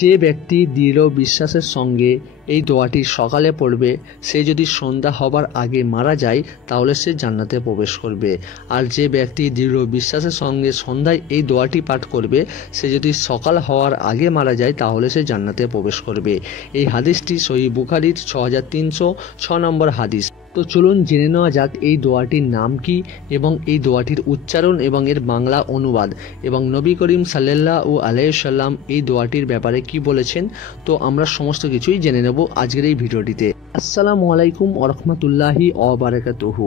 যে ব্যক্তি দৃঢ় বিশ্বাসের সঙ্গে এই দোয়াটি সকালে পড়বে, সে যদি সন্ধ্যা হবার আগে মারা যায় তাহলে সে জান্নাতে প্রবেশ করবে। আর যে ব্যক্তি দৃঢ় বিশ্বাসের সঙ্গে সন্ধ্যায় এই দোয়াটি পাঠ করবে, সে যদি সকাল হওয়ার আগে মারা যায় তাহলে সে জান্নাতে প্রবেশ করবে। এই হাদিসটি সহিহ বুখারীর 6306 নম্বর হাদিস। তো চলুন জেনে নেওয়া যাক এই দোয়াটির নাম কি এবং এই দোয়াটির উচ্চারণ এবং এর বাংলা অনুবাদ এবং নবী করিম সাল্লাল্লাহু আলাইহি সাল্লাম এই দোয়াটির ব্যাপারে কি বলেছেন। তো আমরা সমস্ত কিছুই জেনে নেব আজকের এই ভিডিওটিতে। আসসালামু আলাইকুম ওয়া রাহমাতুল্লাহি ওয়া বারাকাতুহু।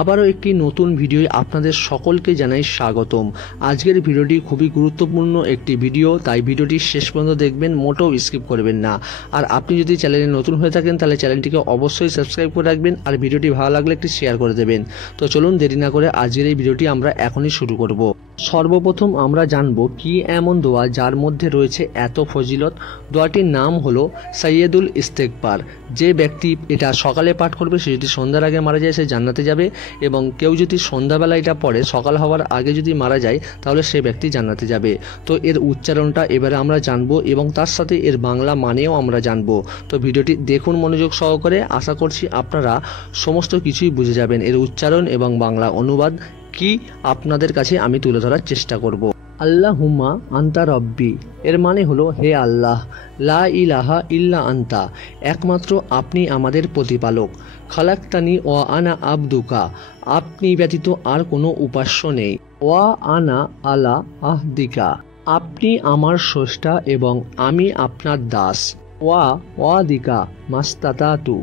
আবারও একটি নতুন ভিডিও আপনাদের সকলকে জানাই স্বাগতম। আজকের ভিডিওটি খুবই গুরুত্বপূর্ণ একটি ভিডিও, তাই ভিডিওটি শেষ পর্যন্ত দেখবেন, মোটেও স্কিপ করবেন না। আর আপনি যদি চ্যানেলে নতুন হয়ে থাকেন তাহলে চ্যানেলটিকে অবশ্যই সাবস্ক্রাইব করে রাখবেন আর ভিডিওটি ভালো লাগলে একটি শেয়ার করে দেবেন। তো চলুন দেরি না করে আজকের এই ভিডিওটি আমরা এখনই শুরু করব। সর্বপ্রথম আমরা জানব কি এমন দোয়া যার মধ্যে রয়েছে এত ফজিলত। দোয়াটির নাম হলো সাইয়্যিদুল ইস্তেগফার। যে ব্যক্তি এটা সকালে পাঠ করবে সে যদি সন্ধ্যার আগে মারা যায় সে জান্নাতে যাবে, এবং কেউ যদি সন্ধ্যাবেলা এটা পড়ে সকাল হওয়ার আগে যদি মারা যায় তাহলে সে ব্যক্তি জান্নাতে যাবে। তো এর উচ্চারণটা এবারে আমরা জানবো এবং তার সাথে এর বাংলা মানেও আমরা জানবো। তো ভিডিওটি দেখুন মনোযোগ সহকারে, আশা করছি আপনারা সমস্ত কিছুই বুঝে যাবেন। এর উচ্চারণ এবং বাংলা অনুবাদ কি আপনাদের কাছে আমি তুলে ধরার চেষ্টা করব। আল্লাহুম্মা আন্তা রব্বি, এর মানে হলো হে আল্লাহ, লা ইলাহা ইল্লা আন্তা, একমাত্র আপনি আমাদের প্রতিপালক, খালাকতানি ওয়া আনা আবদুকা, আপনি ব্যতীত আর কোনো উপাস্য নেই, ওয়া আনা আলা আহদিকা, আপনি আমার স্রষ্টা এবং আমি আপনার দাস, ওয়াদিকা মাস্তাতাতু,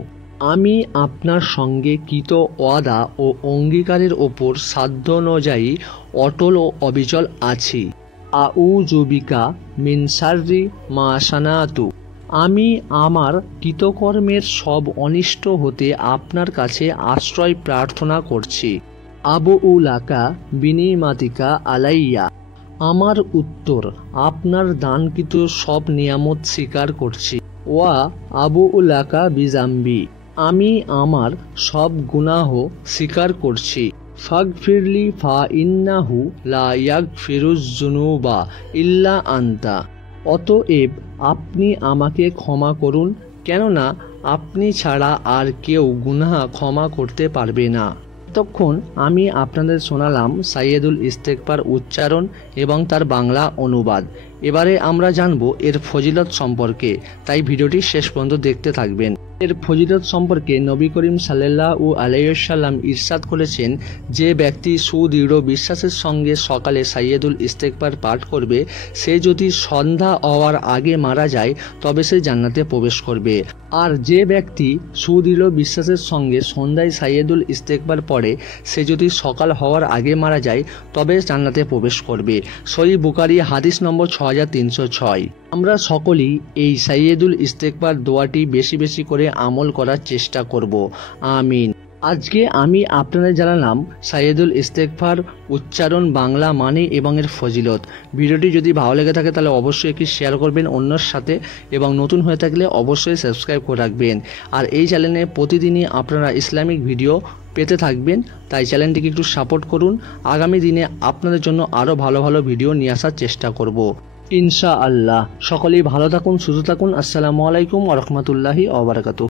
আমি আপনার সঙ্গে কৃত ওয়াদা ও অঙ্গীকারের ওপর সাধ্য অনুযায়ী অটল ও অবিচল আছি, আউযুবিকা মিন শাররি মা সানাতু, আমি আমার কৃতকর্মের সব অনিষ্ট হতে আপনার কাছে আশ্রয় প্রার্থনা করছি, আবু লাকা বিনিমাতিকা আলাইয়া, আমার উত্তর আপনার দানকৃত সব নিয়ামত স্বীকার করছি, ওয়া আবু লাকা বিজাম্বি, আমি আমার সব গুনাহ স্বীকার করছি, ফাগফিরলি ফা ইন্নাহু লা ইয়াগফিরুজ যুনুবা ইল্লা আনতা, অতএব আপনি আমাকে ক্ষমা করুন, কেননা আপনি ছাড়া আর কেউ গুনাহ ক্ষমা করতে পারবে না। এতক্ষণ আমি আপনাদের শোনালাম সাইয়্যিদুল ইস্তেগফার উচ্চারণ এবং তার বাংলা অনুবাদ। এবারে আমরা জানব এর ফজিলত সম্পর্কে, তাই ভিডিওটি শেষ পর্যন্ত দেখতে থাকবেন। এর ফজিলত সম্পর্কে নবী করিম সাল্লাল্লাহু আলাইহি সাল্লাম ইরশাদ করেছেন, যে ব্যক্তি সুদৃঢ় বিশ্বাসের সঙ্গে সকালে সাইয়্যিদুল ইস্তেগফার পাঠ করবে, সে যদি সন্ধ্যা হওয়ার আগে মারা যায় তবে সে জান্নাতে প্রবেশ করবে। আর যে ব্যক্তি সুদৃঢ় বিশ্বাসের সঙ্গে সন্ধ্যায় সাইয়্যিদুল ইস্তেগফার পড়ে, সে যদি সকাল হওয়ার আগে মারা যায় তবে জান্নাতে প্রবেশ করবে। সহিহ বুখারী হাদিস নম্বর 6306। আমরা সকলেই এই সাইয়্যিদুল ইস্তেগফার দোয়াটি বেশি বেশি করে আমল করার চেষ্টা করব। আমিন। আজকে আমি আপনাদের জানালাম সাইয়্যিদুল ইস্তেগফার উচ্চারণ, বাংলা মানে এবং এর ফজিলত। ভিডিওটি যদি ভালো লেগে থাকে তাহলে অবশ্যই একটি শেয়ার করবেন অন্যর সাথে, এবং নতুন হয়ে থাকলে অবশ্যই সাবস্ক্রাইব করে রাখবেন। আর এই চ্যানেলে প্রতিদিনই আপনারা ইসলামিক ভিডিও পেতে থাকবেন, তাই চ্যানেলটিকে একটু সাপোর্ট করুন। আগামী দিনে আপনাদের জন্য আরও ভালো ভালো ভিডিও নিয়ে আসার চেষ্টা করব ইনশাআল্লাহ। সকলেই ভালো থাকুন, সুস্থ থাকুন। আসসালামু আলাইকুম ওয়া রাহমাতুল্লাহি ওয়া বারাকাতুহু।